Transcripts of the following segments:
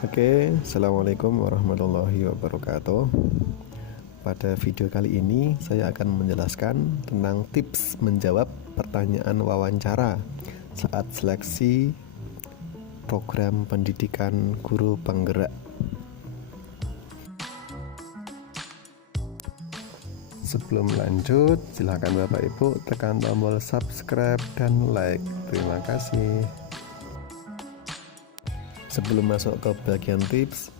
Oke, Assalamualaikum warahmatullahi wabarakatuh. Pada video kali ini saya akan menjelaskan tentang tips menjawab pertanyaan wawancara saat seleksi program pendidikan guru penggerak. Sebelum lanjut, silakan Bapak Ibu tekan tombol subscribe dan like. Terima kasih. Sebelum masuk ke bagian tips,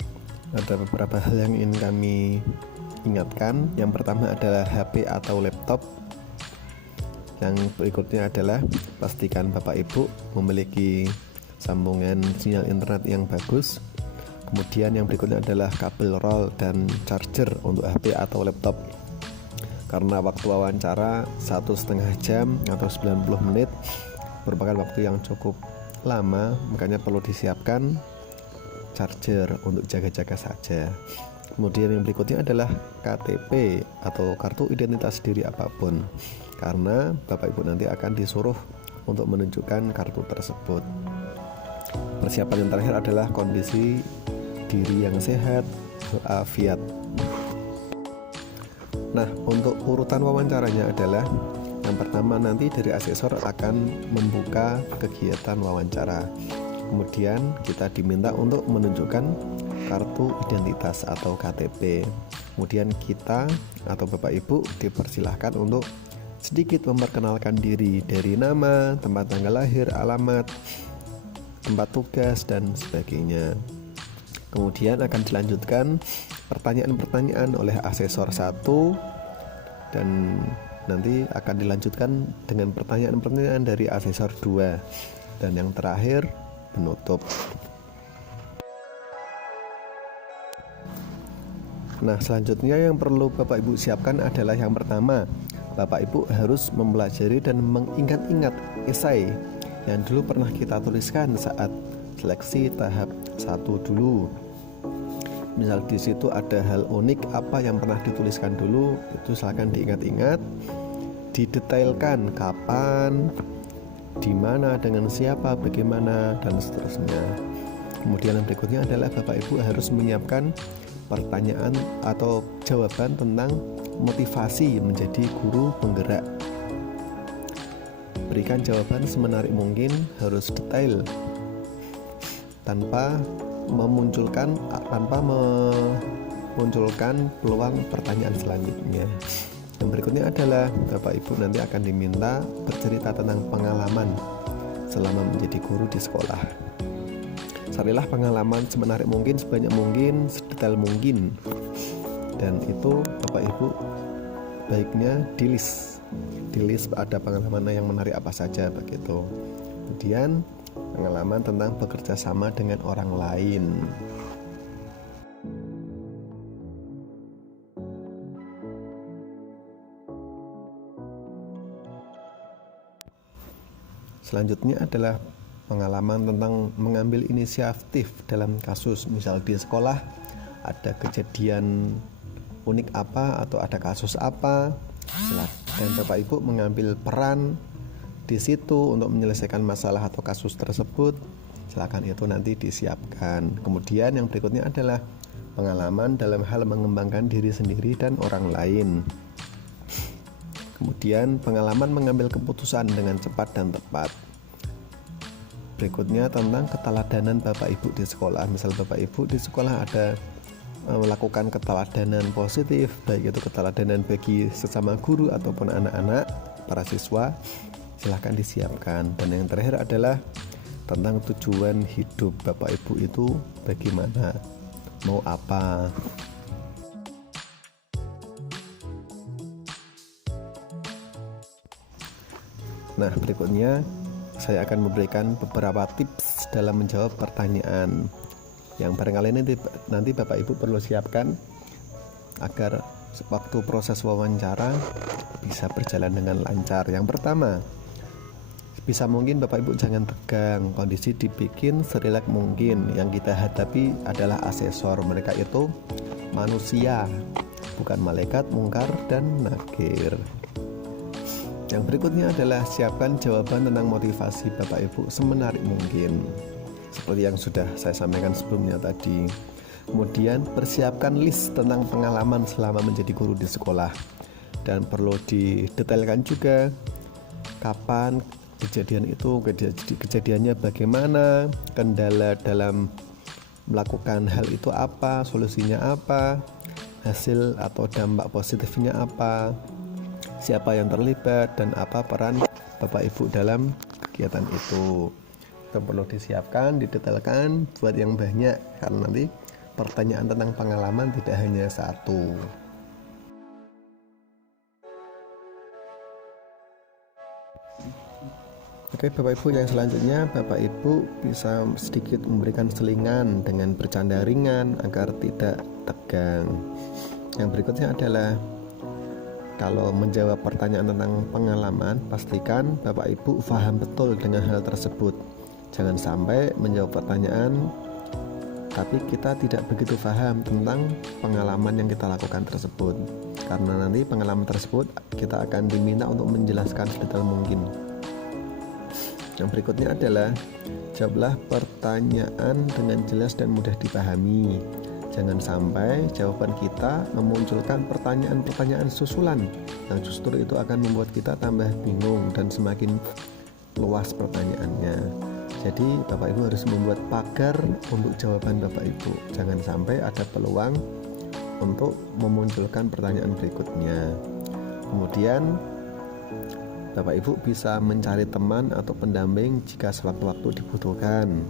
ada beberapa hal yang ingin kami ingatkan. Yang pertama adalah HP atau laptop. Yang berikutnya adalah pastikan Bapak Ibu memiliki sambungan sinyal internet yang bagus. Kemudian yang berikutnya adalah kabel roll dan charger untuk HP atau laptop. Karena waktu wawancara 1,5 jam atau 90 menit merupakan waktu yang cukup lama, makanya perlu disiapkan charger untuk jaga-jaga saja. Kemudian yang berikutnya adalah KTP atau kartu identitas diri apapun, karena Bapak Ibu nanti akan disuruh untuk menunjukkan kartu tersebut. Persiapan yang terakhir adalah kondisi diri yang sehat walafiat. Nah, untuk urutan wawancaranya adalah yang pertama, nanti dari asesor akan membuka kegiatan wawancara. Kemudian kita diminta untuk menunjukkan kartu identitas atau KTP. Kemudian kita atau Bapak Ibu dipersilahkan untuk sedikit memperkenalkan diri dari nama, tempat tanggal lahir, alamat, tempat tugas, dan sebagainya. Kemudian akan dilanjutkan pertanyaan-pertanyaan oleh asesor 1 dan nanti akan dilanjutkan dengan pertanyaan-pertanyaan dari asesor 2 dan yang terakhir penutup. Nah, selanjutnya yang perlu Bapak Ibu siapkan adalah yang pertama, Bapak Ibu harus mempelajari dan mengingat-ingat esai yang dulu pernah kita tuliskan saat seleksi tahap 1 dulu. Misal di situ ada hal unik apa yang pernah dituliskan dulu, itu silakan diingat-ingat, didetailkan kapan, di mana, dengan siapa, bagaimana, dan seterusnya. Kemudian yang berikutnya adalah Bapak Ibu harus menyiapkan pertanyaan atau jawaban tentang motivasi menjadi guru penggerak. Berikan jawaban semenarik mungkin, harus detail, tanpa memunculkan peluang pertanyaan selanjutnya. Yang berikutnya adalah Bapak Ibu nanti akan diminta bercerita tentang pengalaman selama menjadi guru di sekolah. Carilah pengalaman semenarik mungkin, sebanyak mungkin, sedetail mungkin. Dan itu Bapak Ibu baiknya di list ada pengalaman yang menarik apa saja begitu. Kemudian pengalaman tentang bekerja sama dengan orang lain. Selanjutnya adalah pengalaman tentang mengambil inisiatif dalam kasus, misal di sekolah ada kejadian unik apa atau ada kasus apa, dan Bapak Ibu mengambil peran di situ untuk menyelesaikan masalah atau kasus tersebut. Silakan itu nanti disiapkan. Kemudian yang berikutnya adalah pengalaman dalam hal mengembangkan diri sendiri dan orang lain. Kemudian pengalaman mengambil keputusan dengan cepat dan tepat. Berikutnya tentang keteladanan Bapak Ibu di sekolah. Misal Bapak Ibu di sekolah ada melakukan keteladanan positif, baik itu keteladanan bagi sesama guru ataupun anak-anak, para siswa, silahkan disiapkan. Dan yang terakhir adalah tentang tujuan hidup Bapak Ibu itu bagaimana, mau apa. Nah, berikutnya saya akan memberikan beberapa tips dalam menjawab pertanyaan yang barangkali nanti Bapak Ibu perlu siapkan agar waktu proses wawancara bisa berjalan dengan lancar. Yang pertama, bisa mungkin Bapak Ibu jangan tegang, kondisi dibikin serileks mungkin. Yang kita hadapi adalah asesor, mereka itu manusia, bukan malaikat, mungkar, dan nakir. Yang berikutnya adalah siapkan jawaban tentang motivasi Bapak Ibu semenarik mungkin. seperti yang sudah saya sampaikan sebelumnya tadi. Kemudian persiapkan list tentang pengalaman selama menjadi guru di sekolah, dan perlu didetailkan juga kapan kejadian itu, kejadiannya bagaimana, kendala dalam melakukan hal itu apa, solusinya apa, hasil atau dampak positifnya apa, siapa yang terlibat, dan apa peran Bapak Ibu dalam kegiatan itu. Itu perlu disiapkan, didetailkan, buat yang banyak, karena nanti pertanyaan tentang pengalaman tidak hanya satu. Oke Bapak Ibu, yang selanjutnya Bapak Ibu bisa sedikit memberikan selingan dengan bercanda ringan agar tidak tegang. Yang berikutnya adalah kalau menjawab pertanyaan tentang pengalaman, pastikan Bapak Ibu paham betul dengan hal tersebut. Jangan sampai menjawab pertanyaan tapi kita tidak begitu paham tentang pengalaman yang kita lakukan tersebut, karena nanti pengalaman tersebut kita akan diminta untuk menjelaskan sedetail mungkin. Yang berikutnya adalah jawablah pertanyaan dengan jelas dan mudah dipahami. Jangan sampai jawaban kita memunculkan pertanyaan-pertanyaan susulan yang justru itu akan membuat kita tambah bingung dan semakin luas pertanyaannya. Jadi Bapak Ibu harus membuat pagar untuk jawaban Bapak Ibu. Jangan sampai ada peluang untuk memunculkan pertanyaan berikutnya. Kemudian Bapak Ibu bisa mencari teman atau pendamping jika sewaktu-waktu dibutuhkan.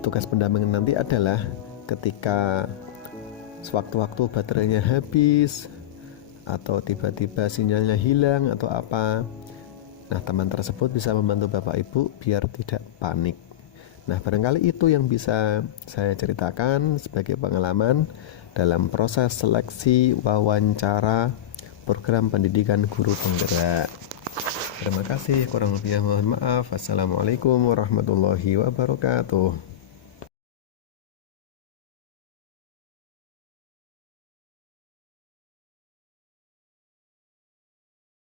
Tugas pendamping nanti adalah ketika sewaktu-waktu baterainya habis atau tiba-tiba sinyalnya hilang atau apa, nah teman tersebut bisa membantu Bapak Ibu biar tidak panik. Nah barangkali itu yang bisa saya ceritakan sebagai pengalaman dalam proses seleksi wawancara program pendidikan guru penggerak. Terima kasih, kurang lebihnya mohon maaf. Assalamualaikum warahmatullahi wabarakatuh.